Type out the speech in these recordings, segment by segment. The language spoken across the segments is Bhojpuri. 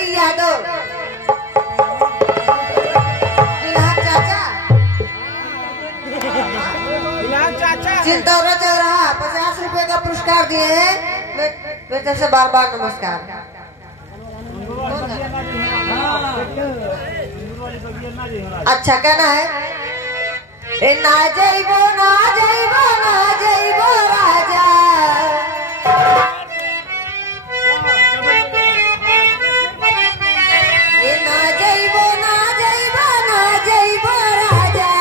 सिंह यादव चिंतौरा चौराहा 50 रुपए का पुरस्कार दिए हैं। बेटे से बार बार नमस्कार। अच्छा कहना है ना जइबो ना जइबो ना जइबो राजा ना जइबो ना जइबो ना जइबो राजा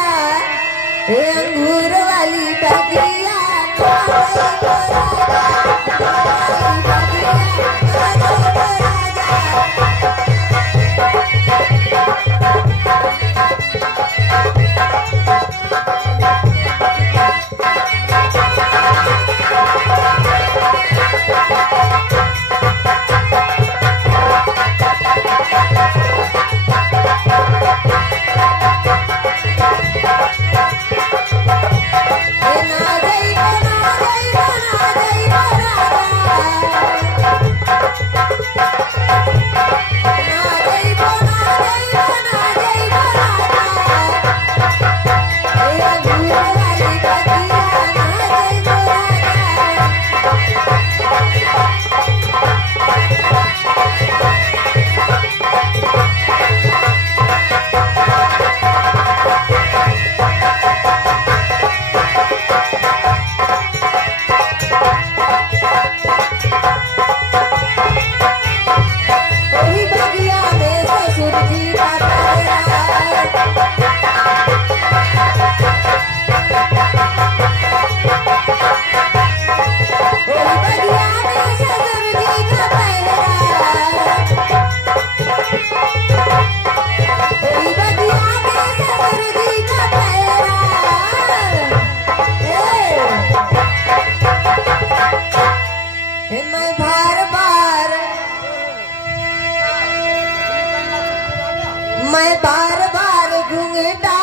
अंगूर वाली बगिया मैं बार बार घूंघटा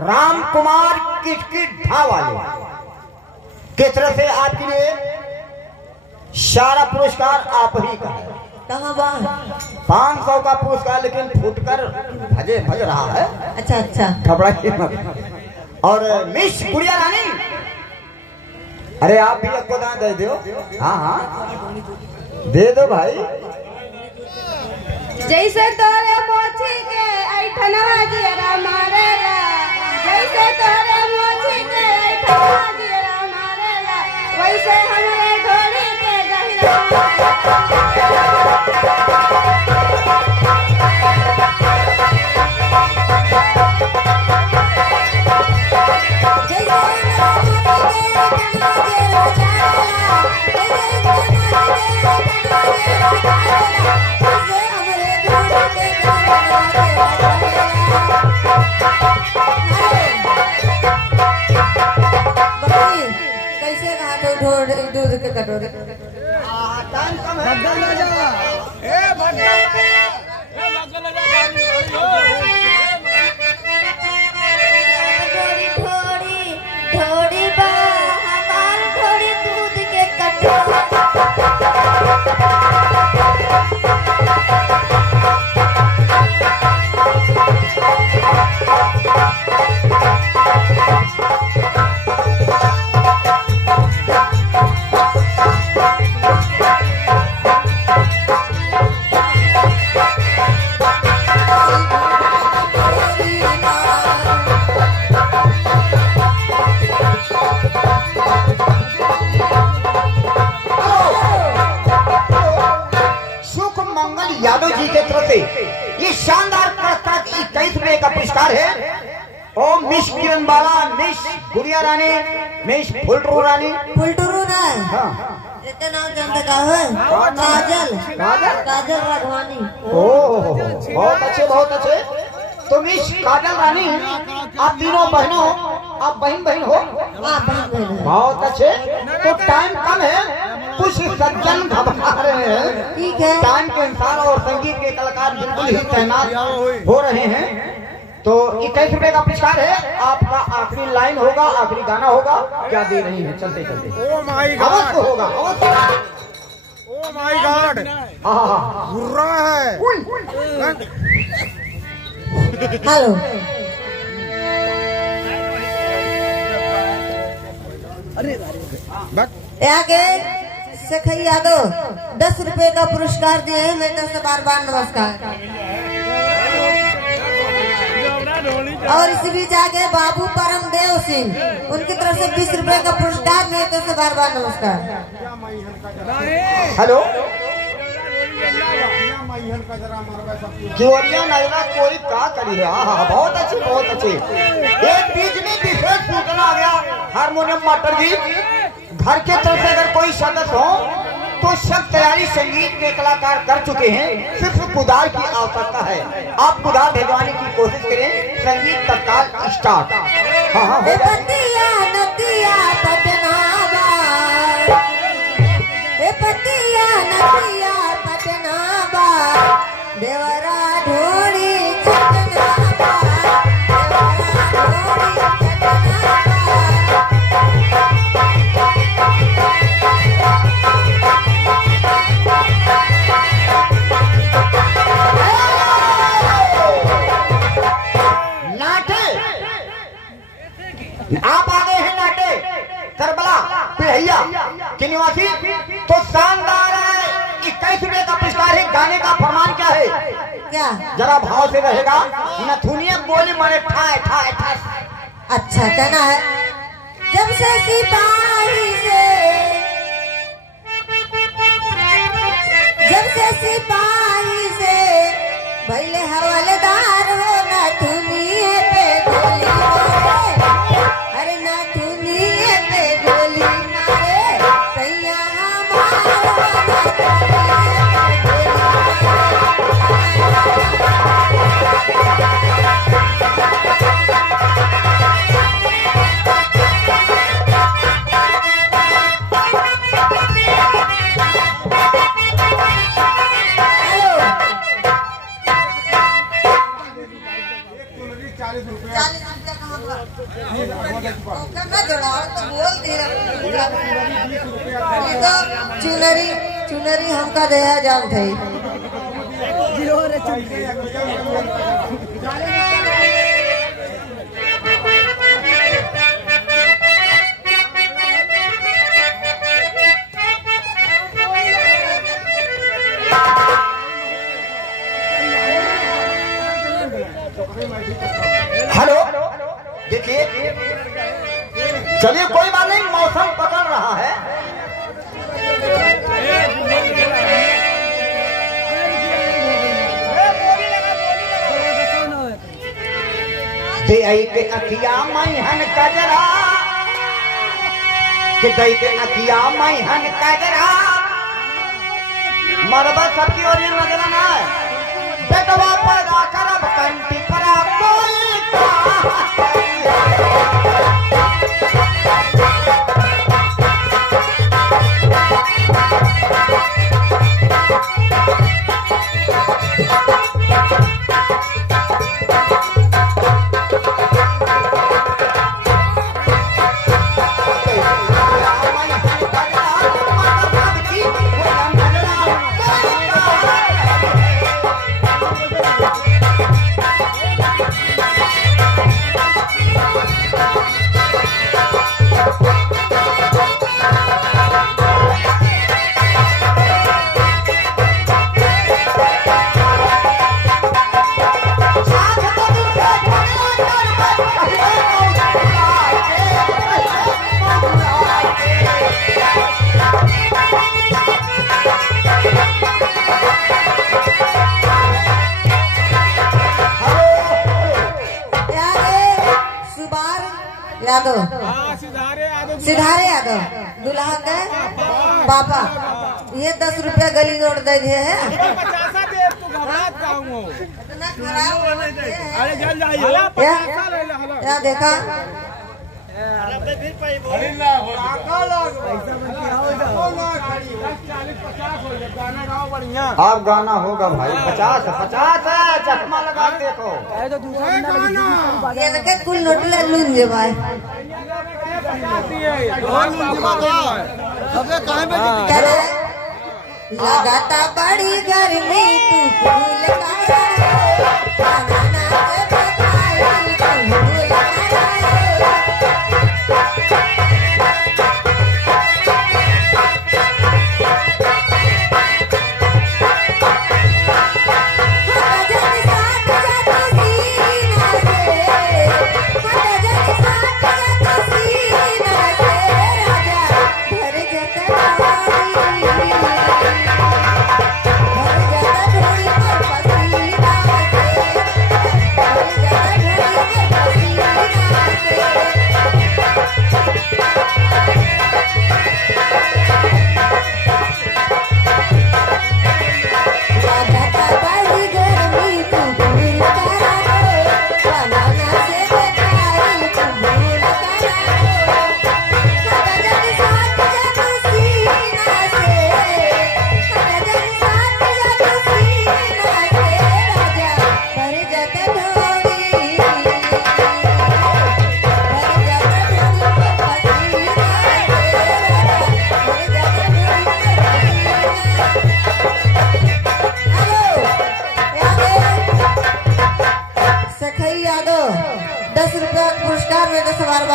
राम कुमार किटकिट ढा वाले की तरफ से आपके लिए सारा पुरस्कार आप ही का है। 500 का पुरस्कार लेकिन फुटकर भज रहा है। अच्छा अच्छा खबड़ा की और मिस गुड़िया रानी, अरे आप भी आपको दान दे दो। हाँ हाँ दे दो भाई। जैसे तोरे मोची के ऐठनवा दियरा मारेला, जैसे तोरे मोची के ऐठनवा दियरा मारेला, वैसे हमरे घोड़ी के गहिरा कैसे कहा तो दूध के कटोरे थोड़ी बा हमार थोड़ी दूध के कटोरे तरफ से ये शानदार 21 का पुरस्कार है। और मिस किरण बाला, मिस गुड़िया रानी, मिस फुलटरू रानी। फुलटरू ना? हाँ। इतना नाम जानते का है? काजल। काजल राघवानी। ओह, बहुत अच्छे, बहुत अच्छे। तो मिस काजल रानी, आप तीनों बहनों, आप बहन बहन हो? हाँ, बहन बहन। बहुत अच्छे। तो टाइम कम है, कुछ सज्जन घबरा रहे हैं। ठीक है। टाइम के अनुसार और संगीत के कलाकार बिल्कुल ही तैनात हो रहे हैं। तो 21 रुपए का पुरस्कार है। आपका आखिरी लाइन होगा, आखिरी गाना होगा। क्या दे रही है? चलते चलते ओ माय गॉड, अवश्य होगा, अवश्य। ओ माय गॉड, बुर्रा है। हेलो, यहाँ के सखई यादव 10 रुपए का पुरस्कार दिए हैं। मैं 10 बार बार नमस्कार। और इसी बीच आगे बाबू परम देव सिंह, उनकी तरफ से 20 रुपए का पुरस्कार। मैं 10 बार बार नमस्कार। हेलो, किवरिया नजरा कोई का करी है। बहुत अच्छे, बहुत अच्छे। एक बीच में विशेष सूचना आ गया हारमोनियम मास्टर जी, घर के तरफ से अगर कोई सदस्य हो तो सब तैयारी संगीत के कलाकार कर चुके हैं, सिर्फ कुदाल की आवश्यकता है। आप कुदाल भेजवाने की कोशिश करें। संगीत तत्काल स्टार्ट। हाँ हाँ, पतिया नदिया पटनावा, पतिया नदिया पटनावा, देवरा ढोड़ी चटनावा, देवरा ढोड़ी आप आ गए हैं नाटे करबला पिढ़ैया के निवासी। तो शानदार है। 21 रुपए का पुरस्कार है। गाने का फरमान क्या है? क्या? जरा भाव से रहेगा। नथुनिया बोली मारे ठाए ठाए ठाए। अच्छा कहना है। जब से सिपाही से, जब से सिपाही से पहले हवलदार हो, नथुनिए पे गोली मारे। अरे नथुनिए पे गोली मारे, सैया चुनरी चुनरी हमका दया जान थे। हेलो, देखिए, चलिए कोई बात नहीं, मौसम पकड़ रहा है। दे आई के अखिया मैहन कजरा, के दई के अखिया मैहन कजरा, मरबा सबकी और ये नजर ना है। बेटवा पैदा करब कंटी परा कोई यादव, सिधारे यादव दूल्हा के पापा। ये 10 रुपया गली नोट दे दिए है। क्या देखा अब गाना होगा भाई। 50 है, चश्मा लगा देखो। ये कुल नोट ले लून जे भाई। लगाता बड़ी गर्मी तू फूल का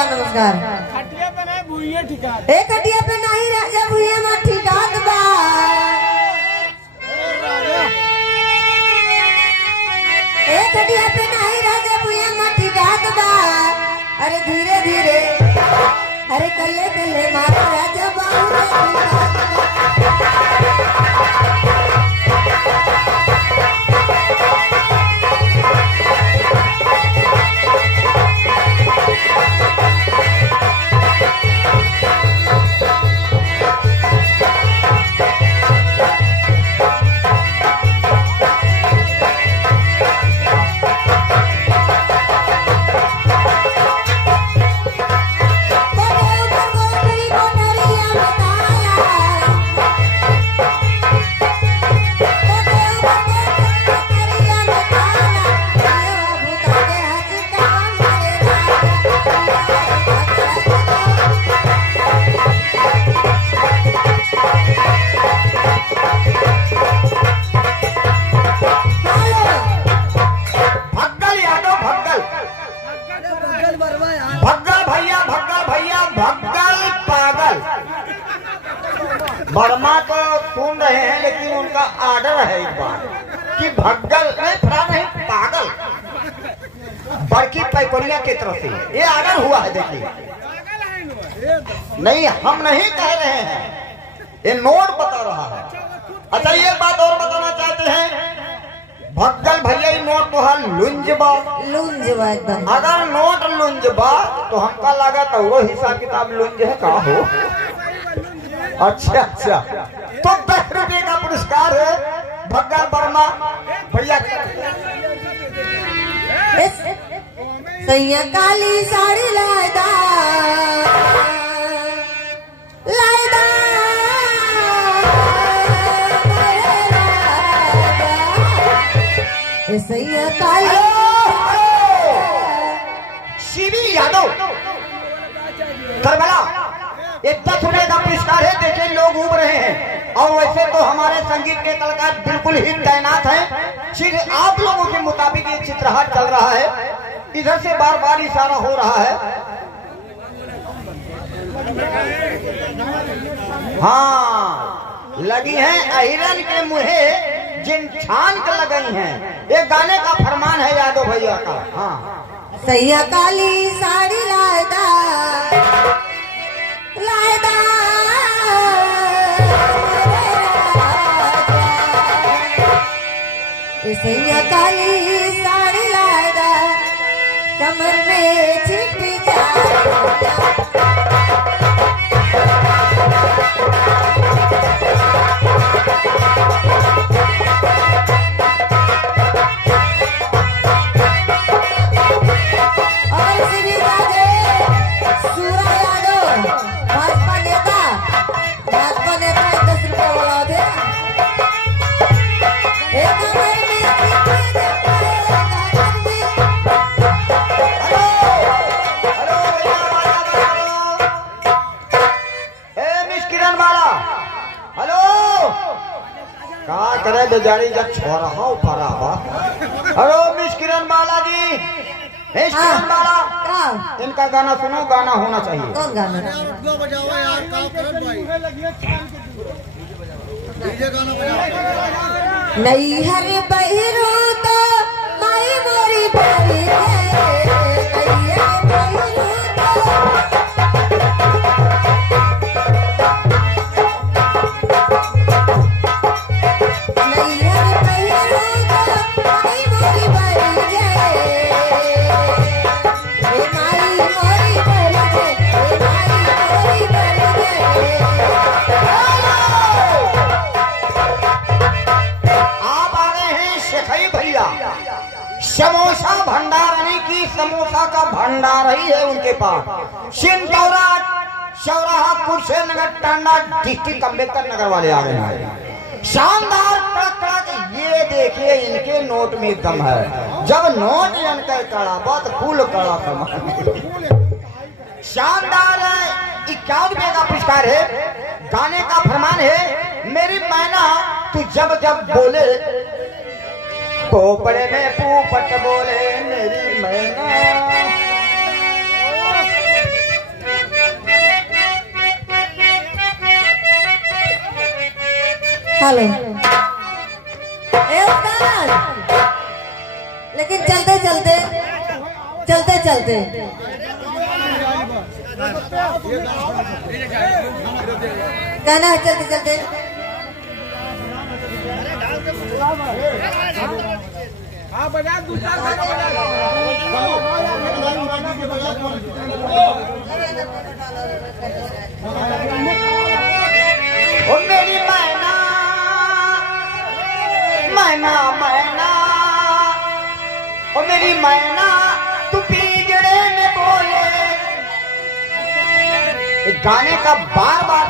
नमस्कार। खटिया पे नहीं भूइया ठिका। एक खटिया पे नहीं राजा भूइया में ठिकात बा। एक खटिया पे नहीं राजा भूइया में ठिकात बा। अरे धीरे धीरे, अरे कल्ले कल्ले मारा राजा बाबू। वर्मा तो सुन रहे हैं, लेकिन उनका आर्डर है एक बार कि भग्गल नहीं, फरा नहीं, पागल बड़की पैपरिया की तरफ से ये आर्डर हुआ है। देखिए, नहीं हम नहीं कह रहे हैं, ये नोट बता रहा है। अच्छा, ये बात और बताना चाहते हैं, भग्गल भैया ये नोट तो है लुंजबा एकदम। अगर नोट लुंजबा तो हमका लगा तो वो हिसाब किताब लुंज है का हो। अच्छा, तो 10 रुपये का पुरस्कार है भग्गल वर्मा भैया। सैया काली साड़ी लायदा लायदा, सैया काली। शिवी यादव करबला, ये 10 रुपये का पुरस्कार है। देखिए लोग उब रहे हैं, और वैसे तो हमारे संगीत के कलाकार बिल्कुल ही तैनात हैं। सिर्फ आप लोगों के मुताबिक ये चित्रहार चल रहा है। इधर से बार बार इशारा हो रहा है। हाँ, लगी हैं अहिरन के मुहे जिन छान के लगई हैं, ये गाने का फरमान है यादव भैया का। हाँ, सैया काली साड़ी लायदा लायदा, सैया काली साड़ी लायदा, कमर में छिप जा। बेजारी जब छोरा हो फरा हो। हेलो मिस किरण बाला जी, मिस किरण बाला, इनका गाना सुनो, गाना होना चाहिए। कौन गाना? बजाओ यार, काम करो भाई, डीजे गाना बजाओ। नहीं हर बहिरू तो माई मोरी बही है, नहीं हर बहिरू समोसा भंडारनी की, समोसा का भंडार ही है उनके पास। सिंधौरा चौराहा कुर्सेन नगर टांडा डिस्ट्रिक्ट अम्बेडकर नगर वाले आ गए हैं। शानदार कड़क, ये देखिए इनके नोट में दम है। जब नोट इनका कड़ा बहुत फूल कड़ा कमा शानदार है। 51 रुपए का पुरस्कार है। गाने का फरमान है, मेरी मैना तू जब जब बोले पोपड़े में पूपट बोले मेरी मैना। हेलो, लेकिन चलते चलते चलते चलते गाना चलते चलते हाँ बजा, दूसरा गाना बजा। ओ मेरी मैना मैना मैना, ओ मेरी मैना तू पिंजड़े में बोले। गाने का बार बार